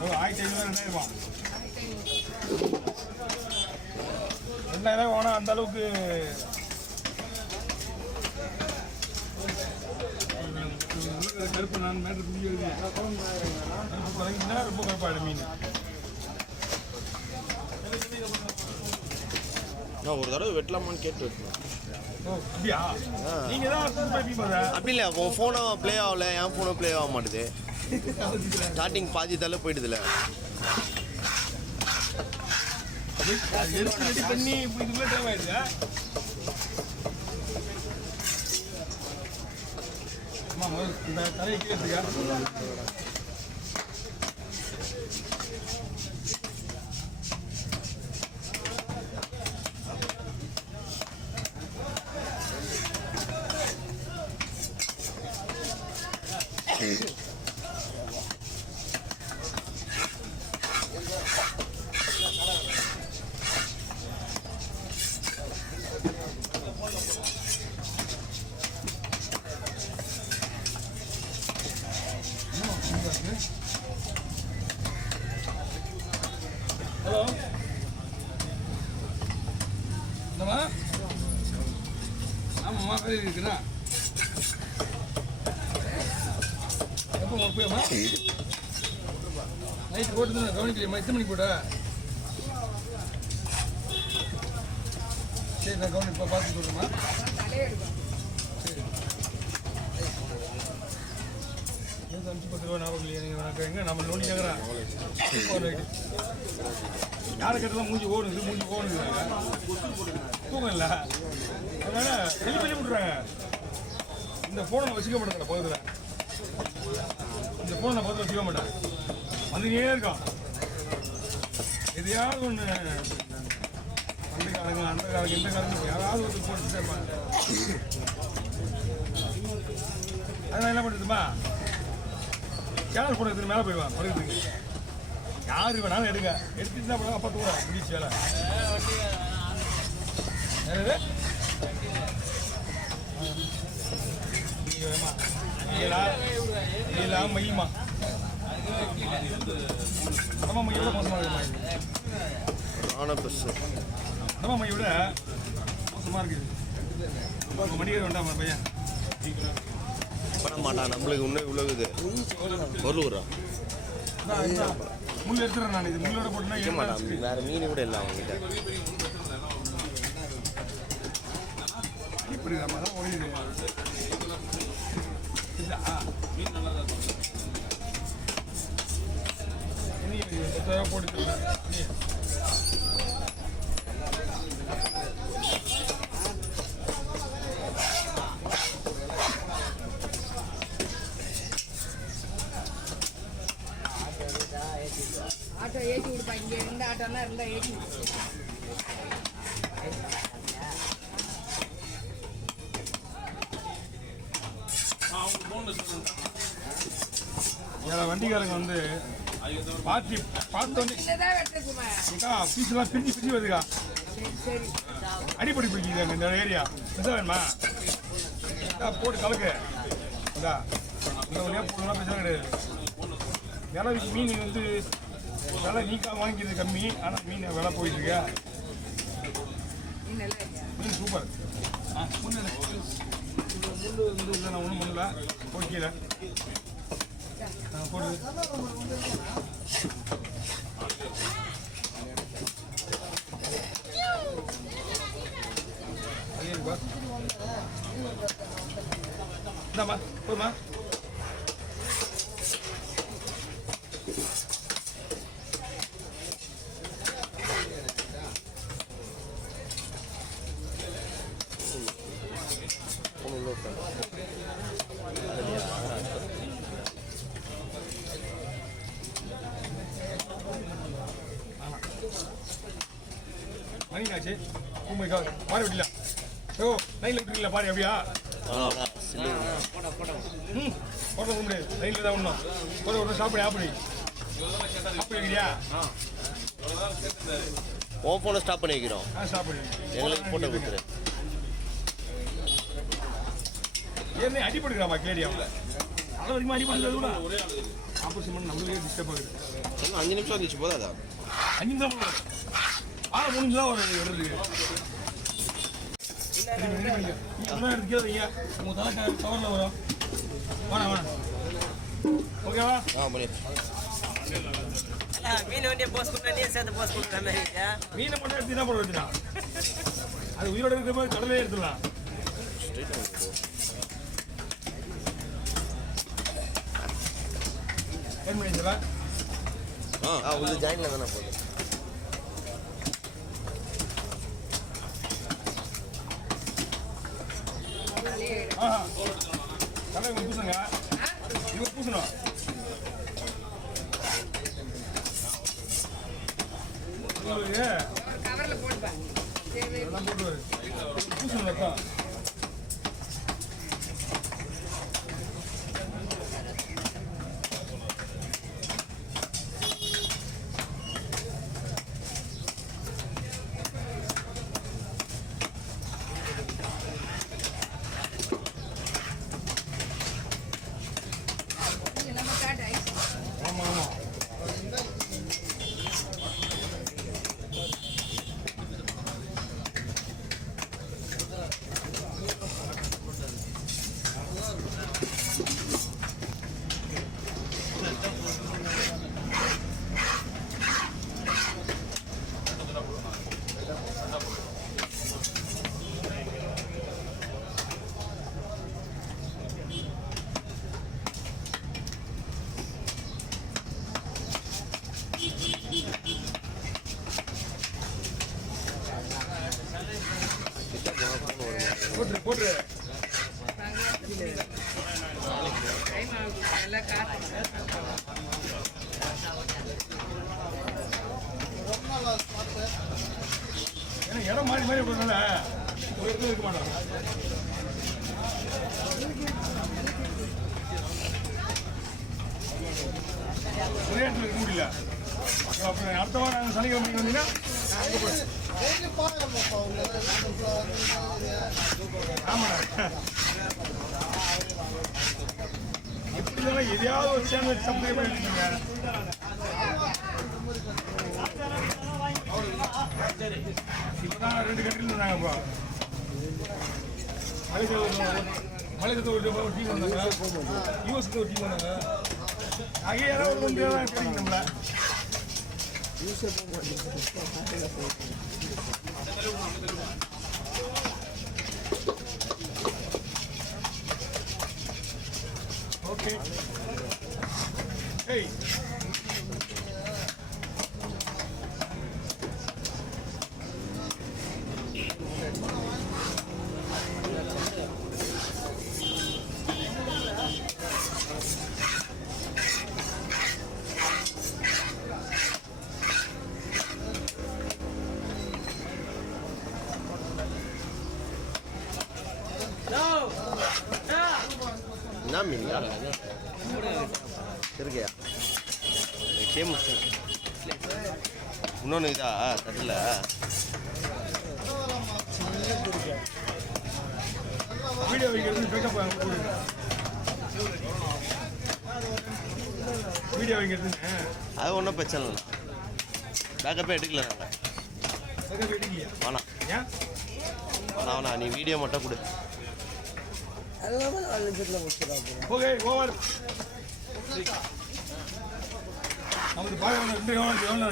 1500 2000 வேணா அந்த அளவுக்கு கருப்பு நான் மேட்ரு புரியுது ரொம்ப கருப்பாடு மீன் ஒரு தடவை வெட்டலாமான்னு கேட்டு வெட்டலாம். அப்படியா? நீங்கள் தான் அப்படி இல்லை, உன் ஃபோனும் ப்ளே ஆகல, என் ஃபோனும் ப்ளே ஆக மாட்டுது. ஸ்டார்டிங் பாதி தள்ள போயிடுதுல. ரெடி பண்ணி இதுக்குள்ளே டைம் ஆயிடுச்சு. இந்த தலையை கேட்டுக்கா ஹலோ என்னம்மா? ஆமாம்மா வேலை இருக்குண்ணா. எப்போ போயம்மா? நைட்டு போட்டு கவனிக்கலையம்மா. எத்தனை மணிக்கு போட்ட? சரி நான் கவனிப்பா பார்த்து சொல்கிறேம்மா. சரி அனுப்பிச்சு 10 ரூபா ஞாபகம் இல்லையா? நீங்கள் எங்கே நம்ம நோண்டி கேட்குறேன். யாரை கேட்டாலும் மூஞ்சி ஓடுங்கிறாங்க. தூக்கம் இல்லை, அதனால் பண்ணி விட்றாங்க. இந்த ஃபோனை நான் வச்சுக்க மாட்டேன் பக்கத்தில். இந்த ஃபோனை நான் பக்கத்தில் வச்சுக்க மாட்டேன். வந்துக்கிட்டே இருக்கான். எதையாவது ஒன்று அந்த காலங்க அந்த காலங்க இந்த காலங்க யாராவது ஒரு போட்டுட்டே இருப்பாங்க. அதெல்லாம் என்ன பண்ணுறதுமா? சேனல் போட எடுத்துட்டு மேலே போயிடுவான் படுக்கிறதுக்கு. யார் வேணாலும் எடுங்க, எடுத்துட்டு தான் அப்பா தூரம் முடிச்சு வேலை. எல்லாம் மயிலுமா நம்ம மையோட மோசமாக இருக்குமா? நம்ம மையோட மோசமாக இருக்குது. மடிக்கிற வேண்டாம் பையன் பண்ண மாட்டான். நம்மளுக்கு இன்னும் உள்ளது பொருள் முள் எடுத்துறேன் நான். இது முள்ளோட போட்டுனா மாட்டான். வேற மீன் கூட இல்லை அவங்ககிட்ட. இப்படி நம்ம தான் ஒழியுது. போட்டு ஆட்டோ ஏற்றி கொடுப்பா. இங்கே இருந்த ஆட்டோலாம் இருந்தால் ஏற்றி வண்டிக்காரங்க வந்து பார்ட்டி பார்த்தோன்னே பீஸ்லாம் பிரிஞ்சு வருதுக்கா. அடிப்படி பிடிக்குது இந்த ஏரியா. எந்த வேணுமா போட்டு கலக்கு. இந்தா இந்த வழியாக போடலாம், பிரச்சனை கிடையாது. விலை மீன் வந்து விலை நீக்காக வாங்கிக்கிறது கம்மி, ஆனால் மீன் விலை போயிட்டுருக்க. மீன் சூப்பர். முள்ளு வந்து நான் ஒன்றும் பண்ணல, ஓகேல போடுது. இந்தாம்மா போதுமா? மணினாச்சு. பாரு விடல. ஓ லைனில் விட்டுருக்கீங்களா? பாரு அப்படியா? போட முடியாது. லைனில் தான் ஒன்றும் ஒரு சாப்பிடு. ஆப்பிடி சாப்பிடுறியா? ஓ ஃபோனை ஸ்டாப் பண்ணி வைக்கிறோம். ஸ்டாப் பண்ணி எங்களுக்கு போட்டோ கொடுத்துரு. ஏன்னா அடிப்படுக்கிறாமா கேடி? அவங்க அது வரைக்கும் அடிப்படுறது கூட ஆப்ரேஷன் பண்ண நம்மளுக்கே டிஸ்டர்ப் ஆகுது. இன்னும் 5 நிமிஷம் வந்துச்சு போதாதா? 5 நிமிஷம் போதும். 3 நிமிஷம் ஒரு வருது. இதெல்லாம் எடுத்து வைங்க. உங்க தலை கவரில் வரும். வேணாம். ஓகேவா? பண்ணி. மீன் வண்டியை போஸ்ட் பண்ண நீ சேர்த்து போஸ்ட் பண்ணுற மீனை மட்டும் எடுத்து என்ன பண்ண வச்சுனா அது உயிரோட இருக்கிற மாதிரி கடலே எடுத்துடலாம். என்ன பண்ணிடுறா? உள்ள ஜாயின்ல தானே போகுது. கடை பூசுங்க. இவங்க பூசணும். கவர்ல போட்டுப்பா. எல்லாம் போட்டுவாரு. பூசணும் அக்கா. நம்ம காட்டு ஆமா. போட்டு டைம் ஆகுது. நல்லா காட்டு. ஏன்னா இடம் மாறி போறதுனால ஒரு இடத்துல இருக்க மாட்டோம். ஒரே இடத்துல இருக்க முடியல. அப்புறம் அடுத்த வாரம் சனிக்கிழமை வந்தீங்கன்னா ஆமாண்ணா. எப்படி இருந்தாலும் எதையாவது ஒரு சேனல் சப்ஸ்கிரைப் பண்ணிருக்கீங்க. இப்பதான் 2 கண்ட்ரில இருந்தாங்க. இப்போ மலேசியாவில் ஒரு டீம் வந்தாங்க. யூஎஸ்க்கு ஒரு டீம் வந்தாங்க. அங்கே யாராவது ஒரு தான் கிடைக்கும் நம்மள. ஓகே. ஏய் என்ன மீன்யா இருக்கையா ஃபேமஸ் இன்னொன்று இதா தட்டில் வீடியோ வைக்கிறது பேக்கப் போடுங்க. வீடியோ வைக்கிறதுன்னு அது ஒன்றும் பிரச்சனை இல்லை. பேக்கப்பே எடுக்கல நாங்கள். பேக்கப் எடுக்கியா? வேணாம் ஏன்? வேணாம் நீ வீடியோ மட்டும் கொடு. Okay over. நமக்கு பாருங்க 2 எவ்வளோ